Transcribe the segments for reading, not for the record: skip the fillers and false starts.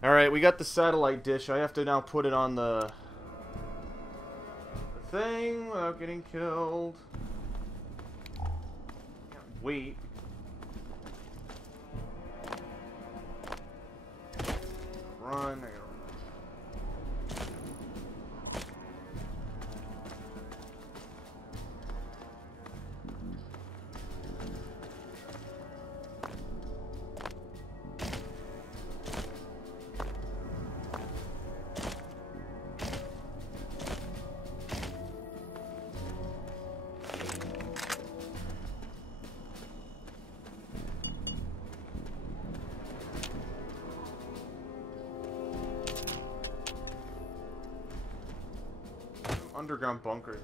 Alright, we got the satellite dish. I have to now put it on the thing without getting killed. Can't wait. Run. Underground bunkers.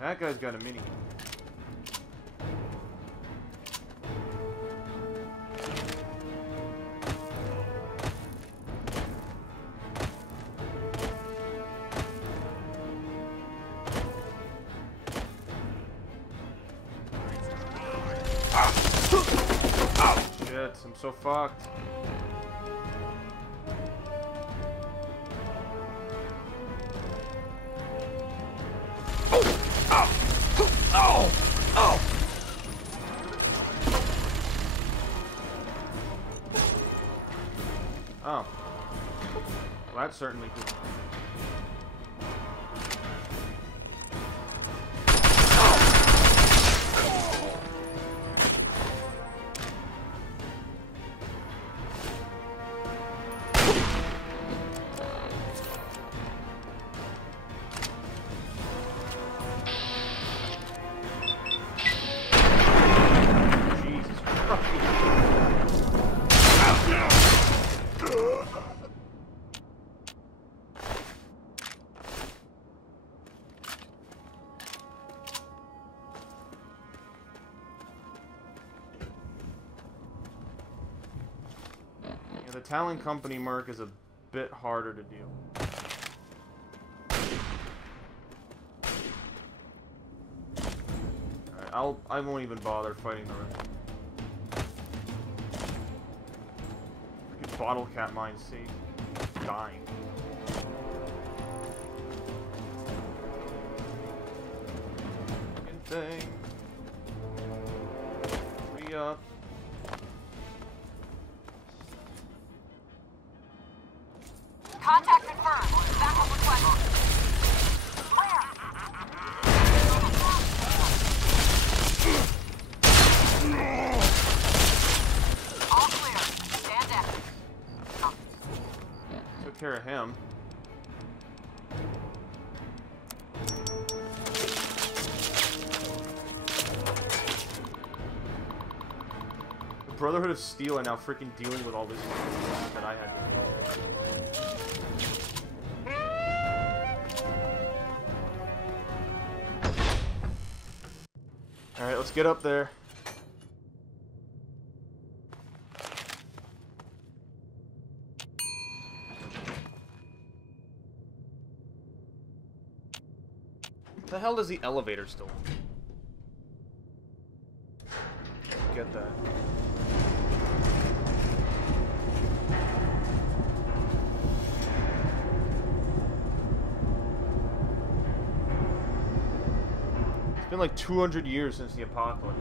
That guy's got a mini. Shit, I'm so fucked. Oh. Well, that's certainly good. The Talon Company Merc is a bit harder to deal. Alright, I won't even bother fighting the rest. Freaking bottle cap mine safe. Dying. Fucking thing. Re-up. Contact confirmed. Backup requested. Where? All clear. Stand down. Took care of him. The Brotherhood of Steel are now freaking dealing with all this that I had to do. Alright, let's get up there. What the hell is the elevator still on? Get that. It's been like 200 years since the apocalypse.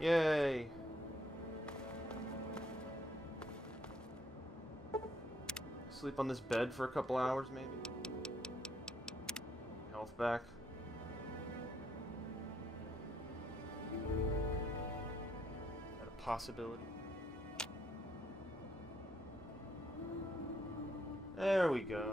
Yay. Sleep on this bed for a couple hours, maybe? Health back. Is that a possibility? There we go.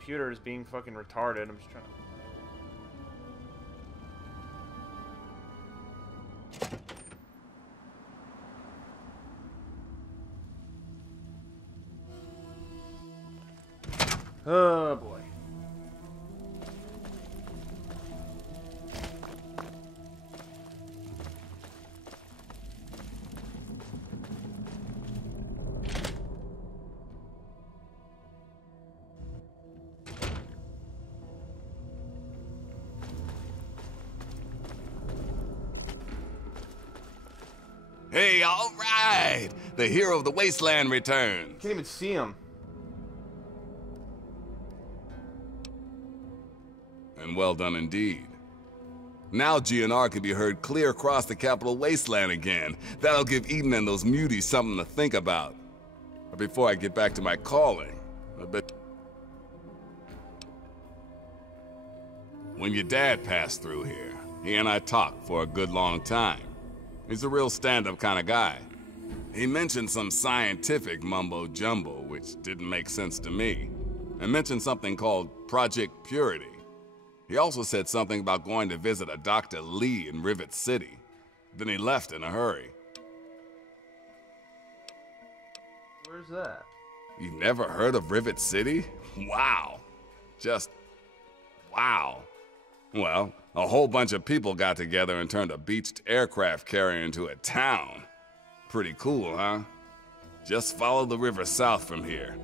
Computer is being fucking retarded. I'm just trying to... Oh boy. Hey, all right! The hero of the wasteland returns. Can't even see him. And well done indeed. Now GNR can be heard clear across the capital wasteland again. That'll give Eden and those muties something to think about. But before I get back to my calling, I bet... When your dad passed through here, he and I talked for a good long time. He's a real stand-up kind of guy. He mentioned some scientific mumbo-jumbo, which didn't make sense to me, and mentioned something called Project Purity. He also said something about going to visit a Dr. Lee in Rivet City. Then he left in a hurry. Where's that? You've never heard of Rivet City? Wow. Just wow. Well, a whole bunch of people got together and turned a beached aircraft carrier into a town. Pretty cool, huh? Just follow the river south from here.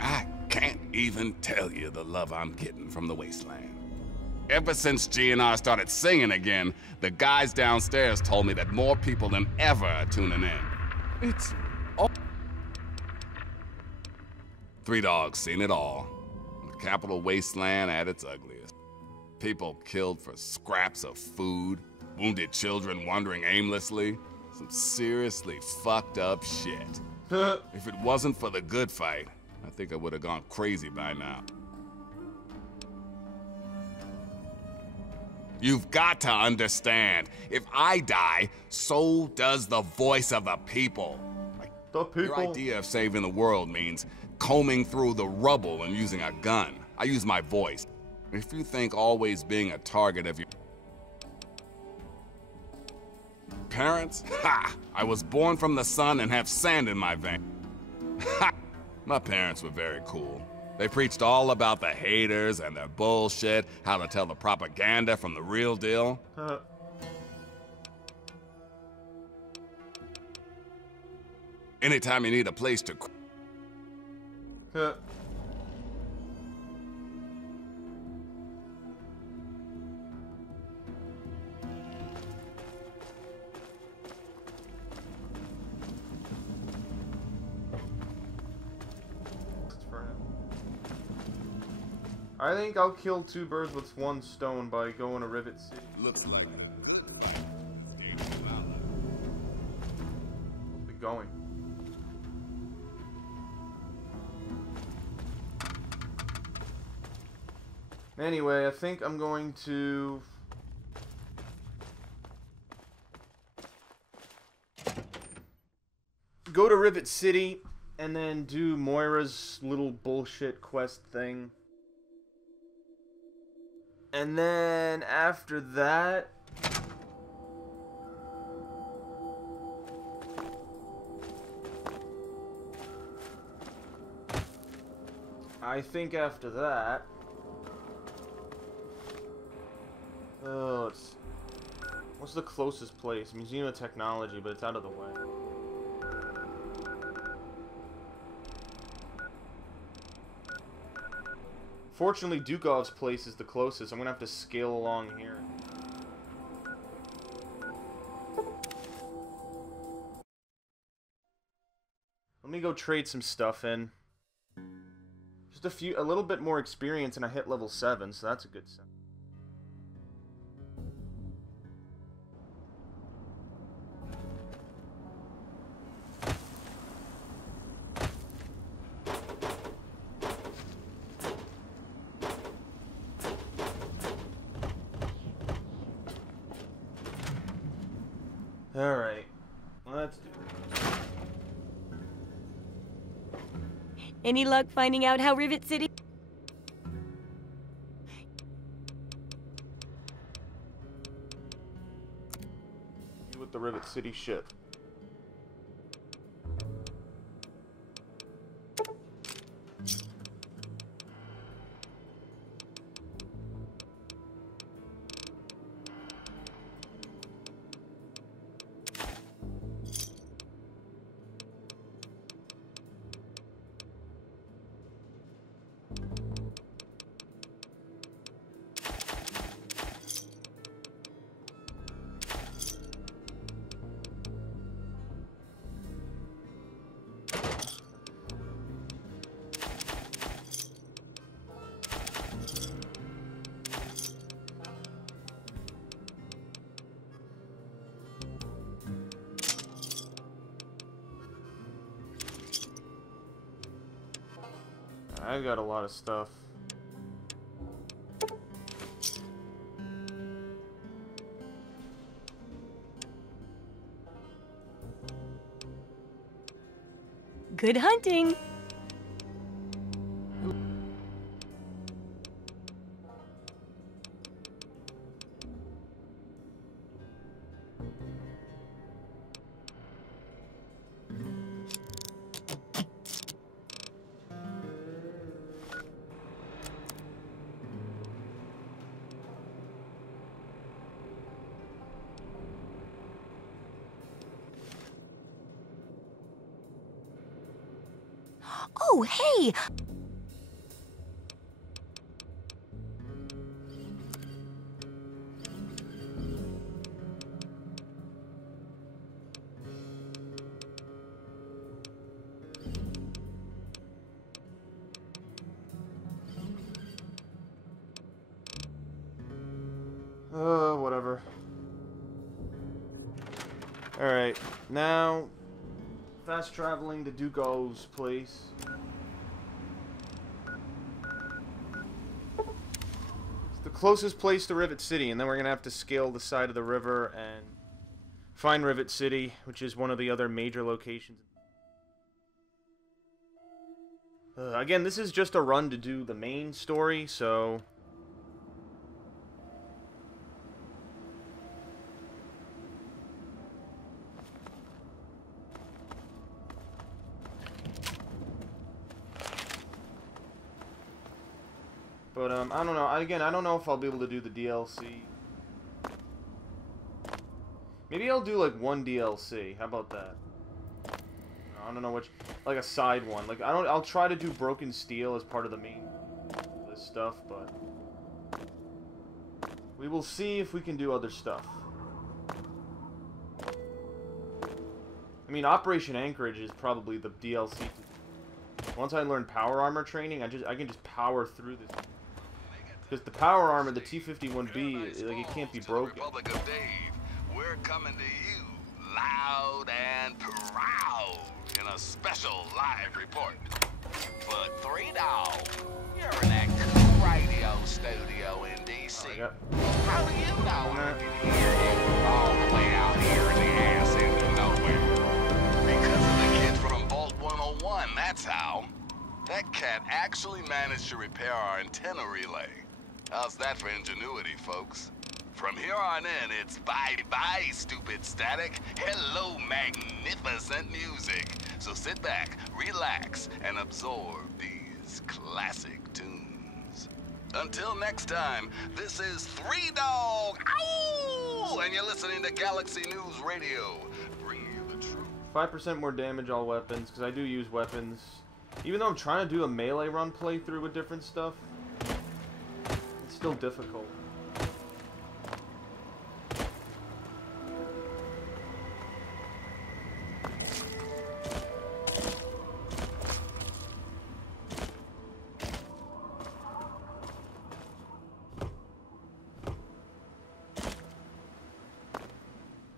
I can't even tell you the love I'm getting from the wasteland. Ever since GNR started singing again, the guys downstairs told me that more people than ever are tuning in. It's all... Three Dogs seen it all. The capital wasteland at its ugliest. People killed for scraps of food, wounded children wandering aimlessly. Some seriously fucked up shit. If it wasn't for the good fight, I think I would have gone crazy by now. You've got to understand, if I die, so does the voice of the people. Like, The people. Your idea of saving the world means combing through the rubble and using a gun. I use my voice. If you think always being a target of your parents, ha! I was born from the sun and have sand in my veins. Ha! My parents were very cool. They preached all about the haters and their bullshit, how to tell the propaganda from the real deal. Anytime you need a place to... I think I'll kill two birds with one stone by going to Rivet City. Looks like a good fight. Where's it going? Anyway, I think I'm going to... go to Rivet City and then do Moira's little bullshit quest thing. And then after that... I think after that... what's the closest place? Museum of Technology, but it's out of the way. Fortunately, Dukov's place is the closest. I'm gonna have to scale along here. Let me go trade some stuff in. Just a little bit more experience, and I hit level 7, so that's a good sign. Alright, let's do it. Any luck finding out how Rivet City... With the Rivet City ship. I got a lot of stuff. Good hunting! Oh, hey! Whatever. Alright, now... fast traveling to Dukov's place. It's the closest place to Rivet City, and then we're gonna have to scale the side of the river and find Rivet City, which is one of the other major locations. Again, this is just a run to do the main story, so... But, I don't know. Again, I don't know if I'll be able to do the DLC. Maybe I'll do, like, one DLC. How about that? I don't know which... like, a side one. Like, I'll try to do Broken Steel as part of the main... this stuff, but... we will see if we can do other stuff. I mean, Operation Anchorage is probably the DLC. Once I learn power armor training, I can just power through this... because the power armor, the T-51B, like, it can't be broken. Republic of Dave, we're coming to you loud and proud in a special live report. But 3 Dog, you're in that cool radio studio in D.C. How do you know I can hear you all the way out here in the ass end of nowhere? Because of the kid from Vault 101, that's how. That cat actually managed to repair our antenna relay. How's that for ingenuity, folks? From here on in, it's bye-bye, stupid static. Hello, magnificent music. So sit back, relax, and absorb these these classic tunes. Until next time, this is Three Dog, ow! And you're listening to Galaxy News Radio, bringing you the truth. 5% more damage all weapons, because I do use weapons. Even though I'm trying to do a melee run playthrough with different stuff, it's still difficult.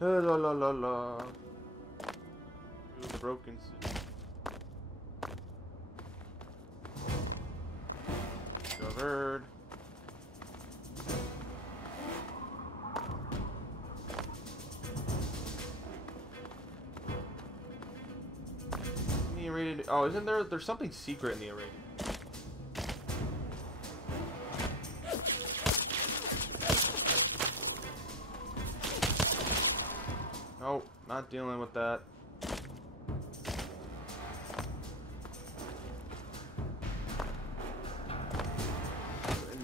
La la la la. Ooh, the broken city. Discovered. TheAireaidLord. Oh, isn't there? There's something secret in TheAireaidLord. Oh, not dealing with that.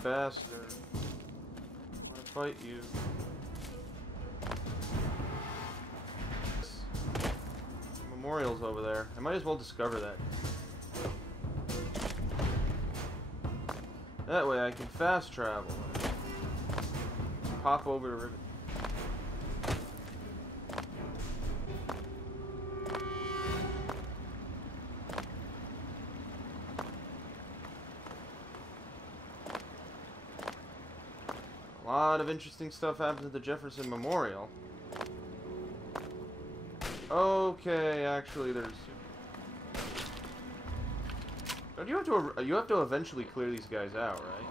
Bastard. I want to fight you. Memorial's over there. I might as well discover that. That way I can fast travel. Pop over to Rivet. A lot of interesting stuff happens at the Jefferson Memorial. Okay, actually, there's. Don't you have to eventually clear these guys out, right?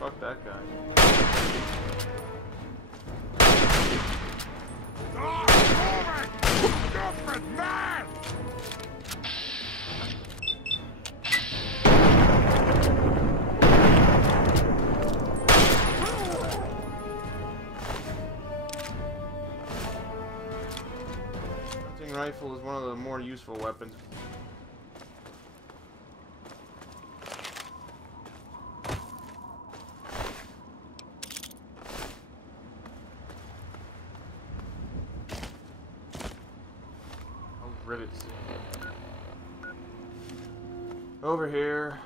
Fuck that guy. Hunting rifle is one of the more useful weapons. Rivet. Over here.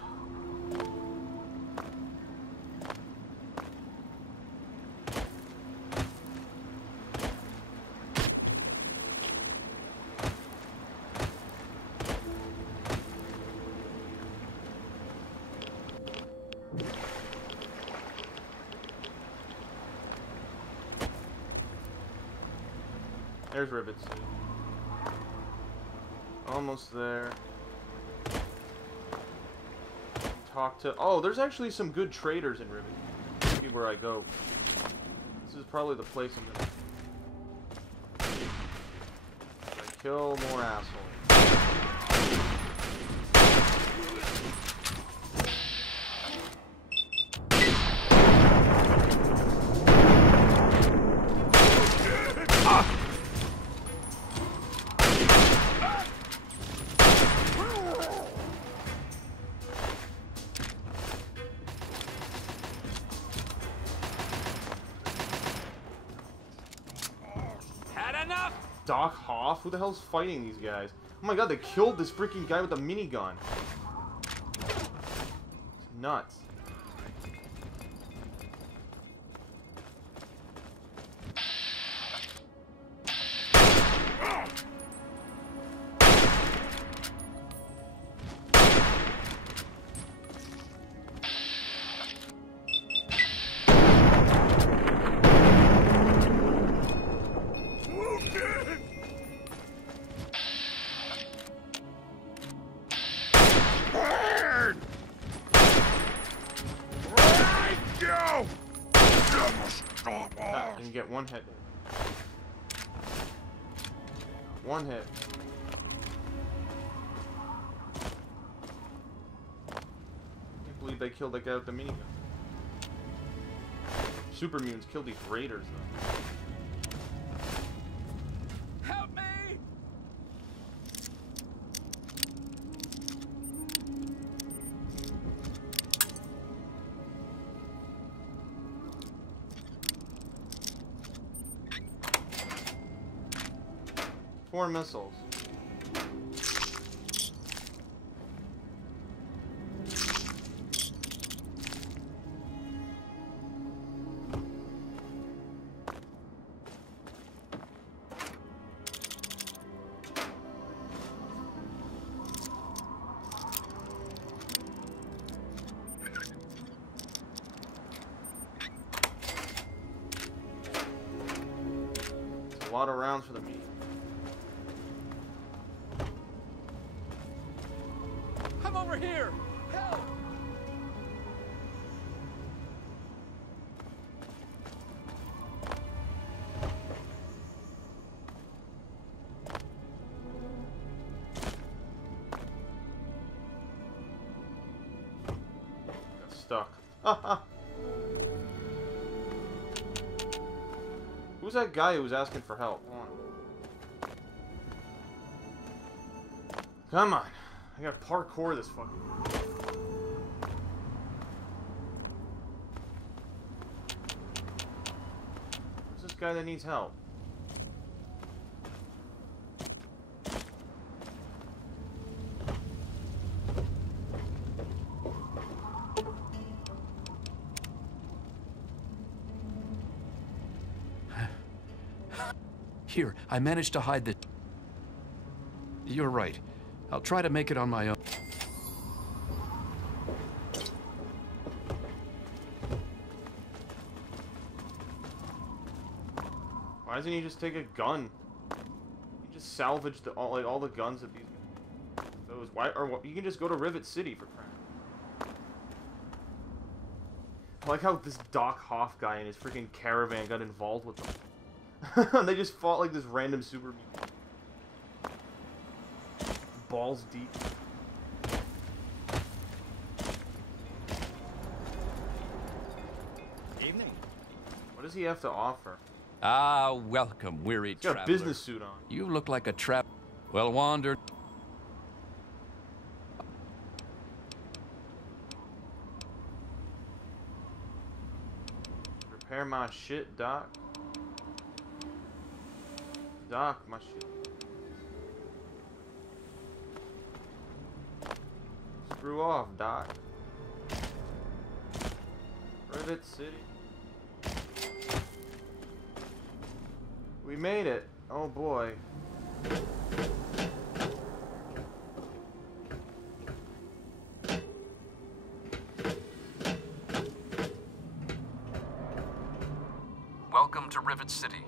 There's Rivet City. Almost there. Talk to. Oh, there's actually some good traders in Rivet. Maybe where I go. This is probably the place I'm gonna. Kill more assholes. Doc Hoff? Who the hell's fighting these guys? Oh my god, they killed this freaking guy with a minigun. It's nuts. Ah, didn't get one hit. One hit. Can't believe they killed that guy with the minigun. Super mutants killed these raiders though. Help me! Four missiles. It's a lot of rounds for the meat. I'm over here! Help! Got stuck. Who's that guy who was asking for help? Come on. I gotta parkour this fucking... Who's this guy that needs help? Here, I managed to hide the... You're right. I'll try to make it on my own. Why doesn't he just take a gun? He just salvage all the guns that these... Those... Why... Or you can just go to Rivet City for crap. I like how this Doc Hoff guy and his freaking caravan got involved with them. They just fought like this random super mutant. Balls deep. Evening. What does he have to offer? Ah, welcome, weary He's got a traveler. business suit on. You look like a trap. Well wandered. Repair my shit, Doc. Doc, my shit. Screw off, Doc. Rivet City. We made it. Oh boy. Welcome to Rivet City.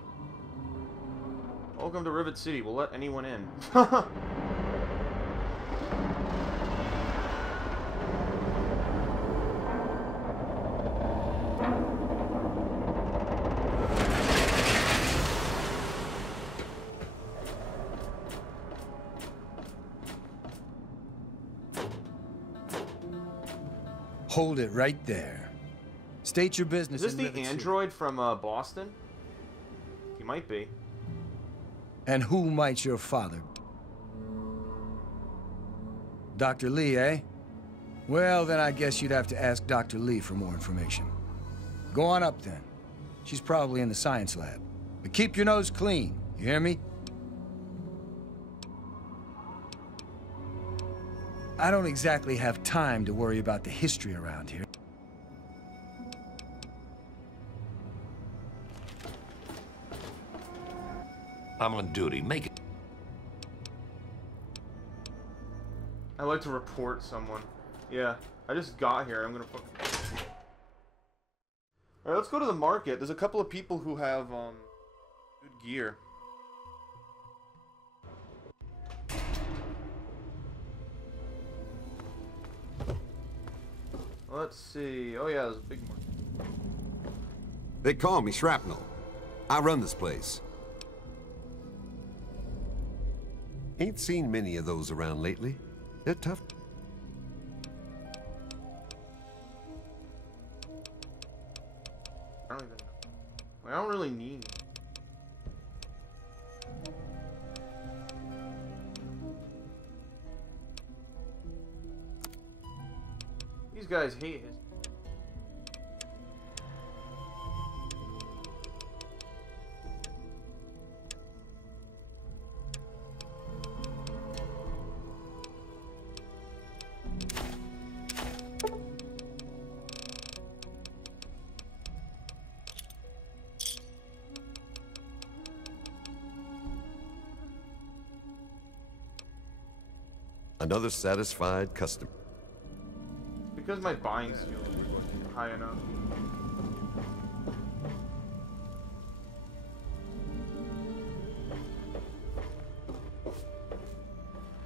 Welcome to Rivet City. We'll let anyone in. Hold it right there. State your business. Is this in the Rivet City. android from Boston? He might be. And who might your father be? Dr. Lee, eh? Well, then I guess you'd have to ask Dr. Lee for more information. Go on up, then. She's probably in the science lab. But keep your nose clean, you hear me? I don't exactly have time to worry about the history around here. I'm on duty. Make it. I like to report someone. Yeah, I just got here. I'm gonna fucking... Alright, let's go to the market. There's a couple of people who have, good gear. Let's see. Oh yeah, there's a big market. They call me Shrapnel. I run this place. Ain't seen many of those around lately. They're tough. I don't even know. I don't really need. These guys hate his. Another satisfied customer. Because my buying skills are high enough.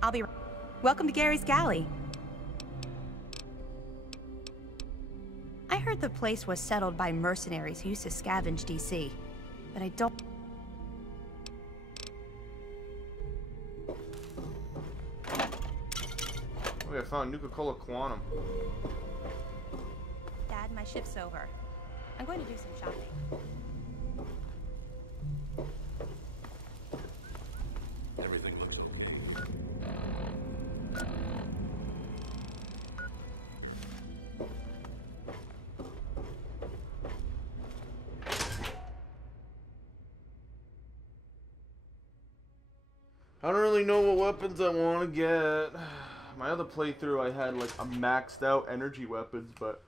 I'll be. Welcome to Gary's Galley. I heard the place was settled by mercenaries who used to scavenge DC, but I don't. Oh, I found Nuka-Cola Quantum. Dad, my shift's over. I'm going to do some shopping. Everything looks I don't really know what weapons I want to get. My other playthrough I had like a maxed out energy weapons, but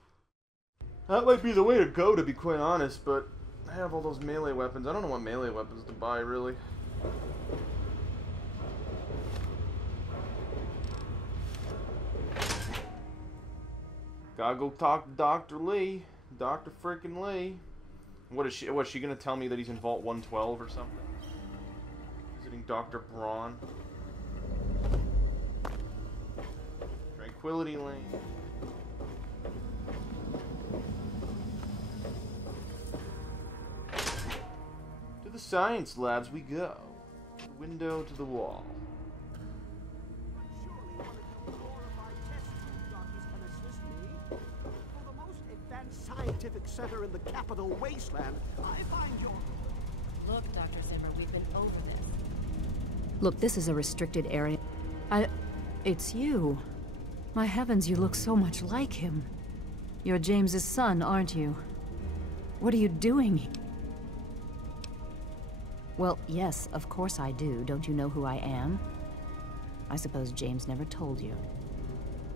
that might be the way to go, to be quite honest, but I have all those melee weapons. I don't know what melee weapons to buy, really. Gotta go talk to Dr. Lee. Dr. freaking Lee. What is she gonna tell me that he's in Vault 112 or something? Visiting Dr. Braun. Tranquility Lane. To the science labs we go. Window to the wall. Scientific center in the capital wasteland. I find your... Look, Dr. Zimmer, we've been over this. Look, this is a restricted area. It's you. My heavens, you look so much like him. You're James's son, aren't you? What are you doing? Well, yes, of course I do. Don't you know who I am? I suppose James never told you.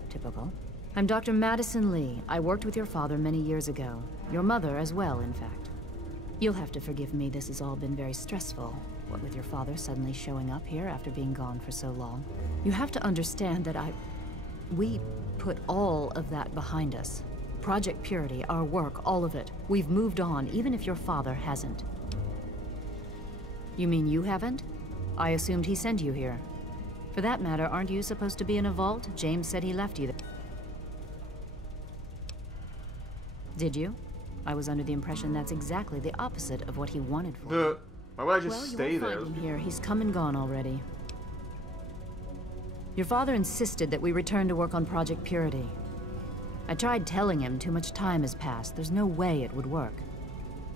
Typical. I'm Dr. Madison Lee. I worked with your father many years ago. Your mother as well, in fact. You'll have to forgive me, this has all been very stressful. What with your father suddenly showing up here after being gone for so long. You have to understand that we put all of that behind us. Project Purity, our work, all of it. We've moved on, even if your father hasn't. You mean you haven't? I assumed he sent you here. For that matter, aren't you supposed to be in a vault? James said he left you there. Did you? I was under the impression that's exactly the opposite of what he wanted for you. Why would I just stay there? You won't find him here. He's come and gone already. Your father insisted that we return to work on Project Purity. I tried telling him too much time has passed. There's no way it would work.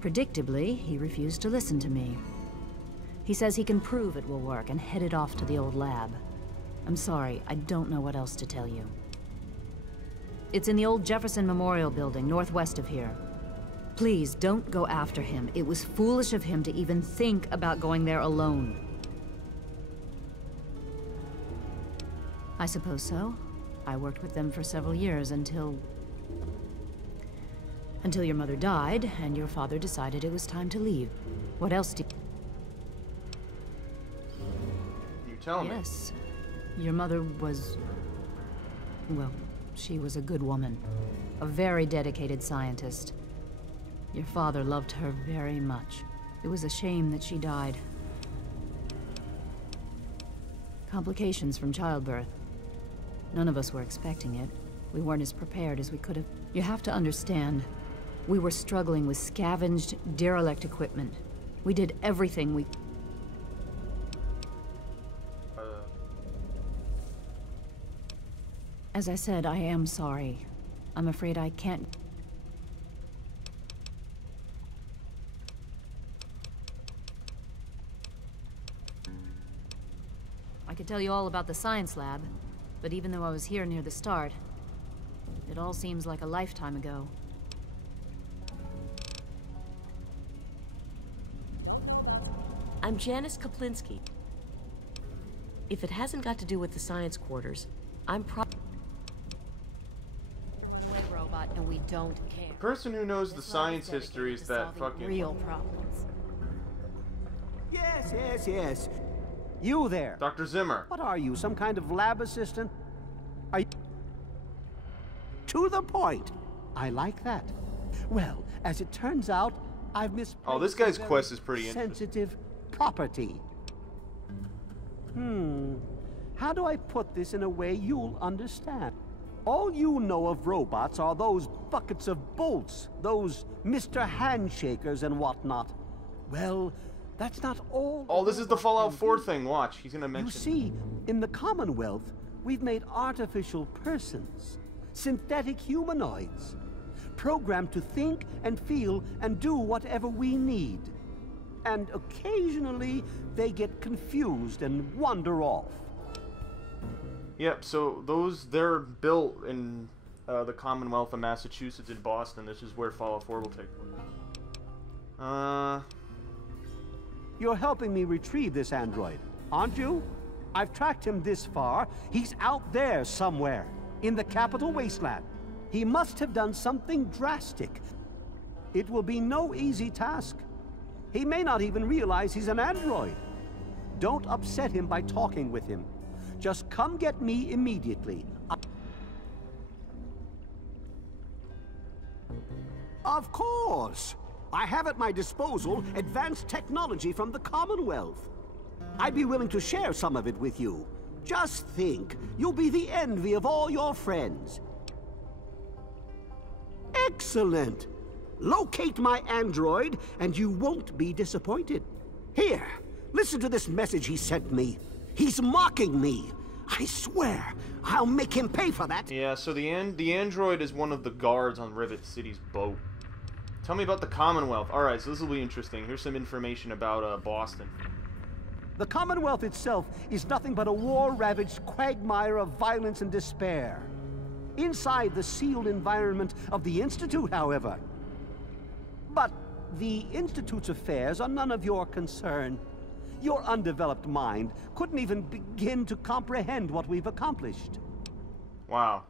Predictably, he refused to listen to me. He says he can prove it will work and headed off to the old lab. I'm sorry, I don't know what else to tell you. It's in the old Jefferson Memorial Building, northwest of here. Please, don't go after him. It was foolish of him to even think about going there alone. I suppose so. I worked with them for several years until your mother died, and your father decided it was time to leave. What else do you tell me? Yes. Your mother was... well... she was a good woman, a very dedicated scientist. Your father loved her very much. It was a shame that she died. Complications from childbirth. None of us were expecting it. We weren't as prepared as we could have. You have to understand, We were struggling with scavenged, derelict equipment. We did everything we... As I said, I am sorry. I'm afraid I can't... I could tell you all about the science lab, but even though I was here near the start, it all seems like a lifetime ago. I'm Janice Kaplinski. If it hasn't got to do with the science quarters, I'm robot, and we don't care. The person who knows the science history is that fucking real problems. Yes. You there. Dr. Zimmer. What are you, some kind of lab assistant? Are you... To the point. I like that. Well, as it turns out, I've misplaced... Oh, this guy's quest is pretty sensitive property. How do I put this in a way you'll understand? All you know of robots are those buckets of bolts, those Mr. Handshakers and whatnot. Well, that's not all... Oh, this is the Fallout 4 thing, watch. He's gonna mention... You see, in the Commonwealth, we've made artificial persons, synthetic humanoids, programmed to think and feel and do whatever we need. And occasionally, they get confused and wander off. Yep, so they're built in the Commonwealth of Massachusetts in Boston. This is where Fallout 4 will take place. You're helping me retrieve this android, aren't you? I've tracked him this far. He's out there somewhere, in the capital wasteland. He must have done something drastic. It will be no easy task. He may not even realize he's an android. Don't upset him by talking with him. Just come get me immediately. Of course! I have at my disposal advanced technology from the Commonwealth. I'd be willing to share some of it with you. Just think, you'll be the envy of all your friends. Excellent! Locate my android, and you won't be disappointed. Here, listen to this message he sent me. He's mocking me. I swear, I'll make him pay for that. Yeah, so the android is one of the guards on Rivet City's boat. Tell me about the Commonwealth. Alright, so this will be interesting. Here's some information about Boston. The Commonwealth itself is nothing but a war-ravaged quagmire of violence and despair. Inside the sealed environment of the Institute, however. But the Institute's affairs are none of your concern. Your undeveloped mind couldn't even begin to comprehend what we've accomplished. Wow.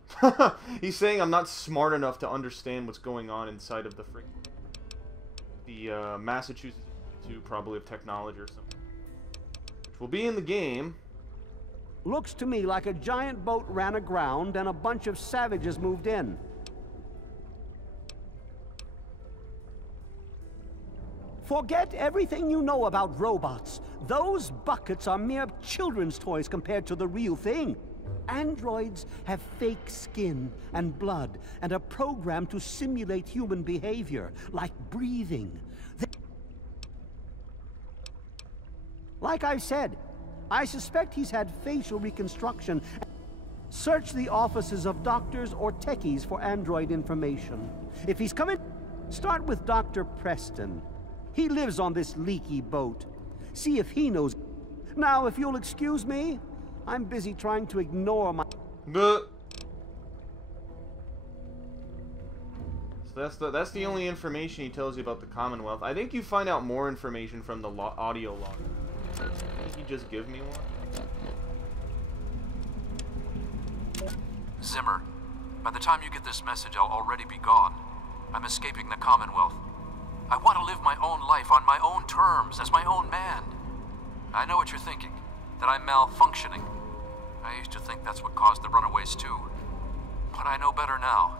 He's saying I'm not smart enough to understand what's going on inside of the Massachusetts Institute, probably of Technology or something. Which will be in the game. Looks to me like a giant boat ran aground and a bunch of savages moved in. Forget everything you know about robots. Those buckets are mere children's toys compared to the real thing. Androids have fake skin and blood and are programmed to simulate human behavior, like breathing. Like I said, I suspect he's had facial reconstruction. Search the offices of doctors or techies for android information. If he's coming, start with Dr. Preston. He lives on this leaky boat. See if he knows. Now, if you'll excuse me, I'm busy trying to ignore my... So that's the only information he tells you about the Commonwealth. I think you find out more information from the audio log. Did he just give me one? Zimmer, by the time you get this message, I'll already be gone. I'm escaping the Commonwealth. I want to live my own life on my own terms, as my own man. I know what you're thinking, that I'm malfunctioning. I used to think that's what caused the runaways too. But I know better now.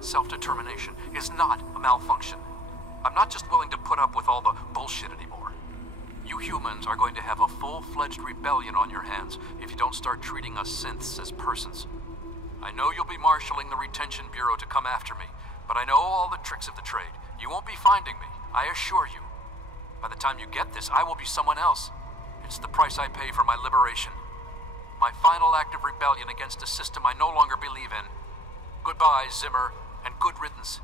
Self-determination is not a malfunction. I'm not just willing to put up with all the bullshit anymore. You humans are going to have a full-fledged rebellion on your hands if you don't start treating us synths as persons. I know you'll be marshaling the Retention Bureau to come after me, but I know all the tricks of the trade. You won't be finding me, I assure you. By the time you get this, I will be someone else. It's the price I pay for my liberation. My final act of rebellion against a system I no longer believe in. Goodbye, Zimmer, and good riddance.